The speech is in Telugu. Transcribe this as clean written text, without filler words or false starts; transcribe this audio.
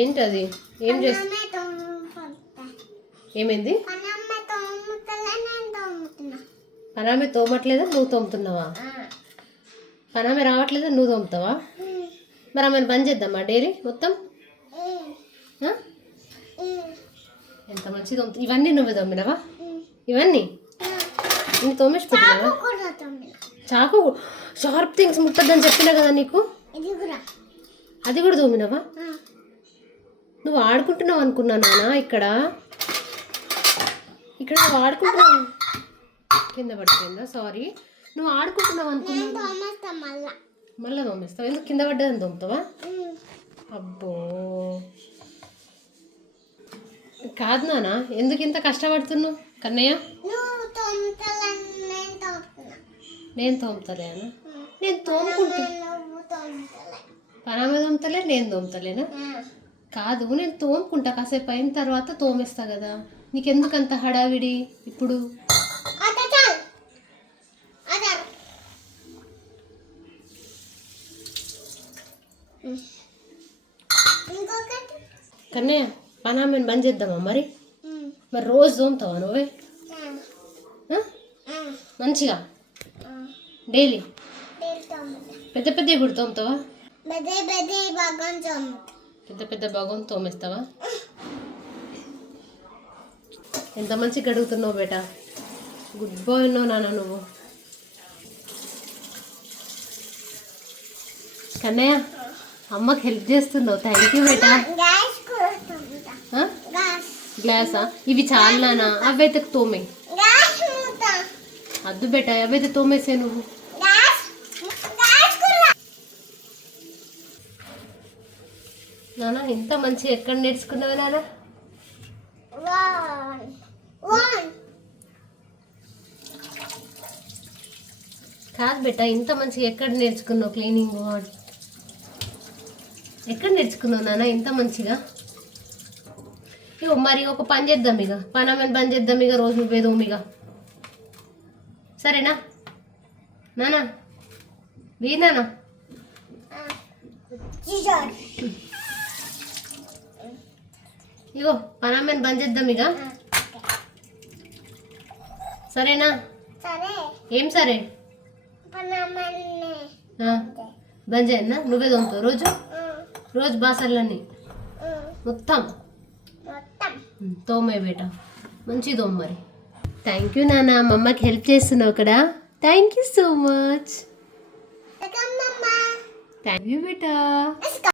ఏంటది? ఏం చేస్తా? ఏమైంది? పనామే తోమట్లేదా? నువ్వు తోముతున్నావా? పనామే రావట్లేదా? నువ్వు తోముతావా? మరి ఆమెను బంద్ చేద్దామా డైలీ మొత్తం? ఎంత మంచిగా తోము. ఇవన్నీ నువ్వే తోమినవా? ఇవన్నీ ఇంక తోమేసి పెట్టినావా? చాకు షార్ప్ థింగ్స్ ముట్టద్దని చెప్పినా కదా నీకు. అది కూడా తోమినవా? నువ్వు ఆడుకుంటున్నావు అనుకున్నా నాన్న. ఇక్కడ నువ్వు ఆడుకుంటున్నావు. కింద పడిపోయిందా? సారీ. నువ్వు ఆడుకుంటున్నావు అనుకున్నా. మళ్ళీ తోమేస్తావు. ఎందుకు కింద పడ్డదని తోముతావా? అబ్బో కాదు నాన్న, ఎందుకు ఇంత కష్టపడుతున్నావు కన్నయ్య? నేను తోముతలేనా? నేను తోముకుంటా. పనామే తోముతలే, నేను తోముతలేనా? కాదు, నేను తోముకుంటా. కాసేపు అయిన తర్వాత తోమేస్తా కదా. నీకెందుకంత హడావిడి ఇప్పుడు? కన్నయ్య, పనామని బంద్ చేద్దామా మరి? మరి రోజు తోముతావా నువ్వే మంచిగా డైలీ? పెద్ద పెద్ద ఇప్పుడు తోముతావా? పెద్ద పెద్ద భాగం తోమేస్తావా? ఎంత మంచిగా గడుగుతున్నావు బేటా. గుడ్ బాయ్ ఉన్నావు నాన్న నువ్వు. కన్నయ్య, అమ్మకి హెల్ప్ చేస్తున్నావు. థ్యాంక్ యూ బేటా. గ్లాసా? ఇవి చాలు నాన్న, అవైతే తోమే. అద్దు బేటా, అవైతే తోమేసే నువ్వు. నాన్న ఇంత మంచిగా ఎక్కడ నేర్చుకున్నావు నాన్న? కాదు బేటా, ఇంత మంచిగా ఎక్కడ నేర్చుకున్నావు క్లీనింగ్? ఎక్కడ నేర్చుకున్నావు నాన్న ఇంత మంచిగా? ఇగో మరి ఒక పని చేద్దాం, ఇక పనామని బంద్ చేద్దాం. ఇక రోజు నువ్వే తోమిగా, సరేనా నాన్న? వీనానా? ఇగో పనామని బంద్ చేద్దాం ఇక, సరేనా? ఏం సరే? బంద్ చేయన్నా? నువ్వే తోముతావు రోజు? రోజు బాసర్లన్నీ మొత్తం తోమే బేటా. మంచి తోమ మరి. థ్యాంక్ యూ నాన్న, మా అమ్మకి హెల్ప్ చేస్తున్నావు కదా. Thank you so much. Thank you beta.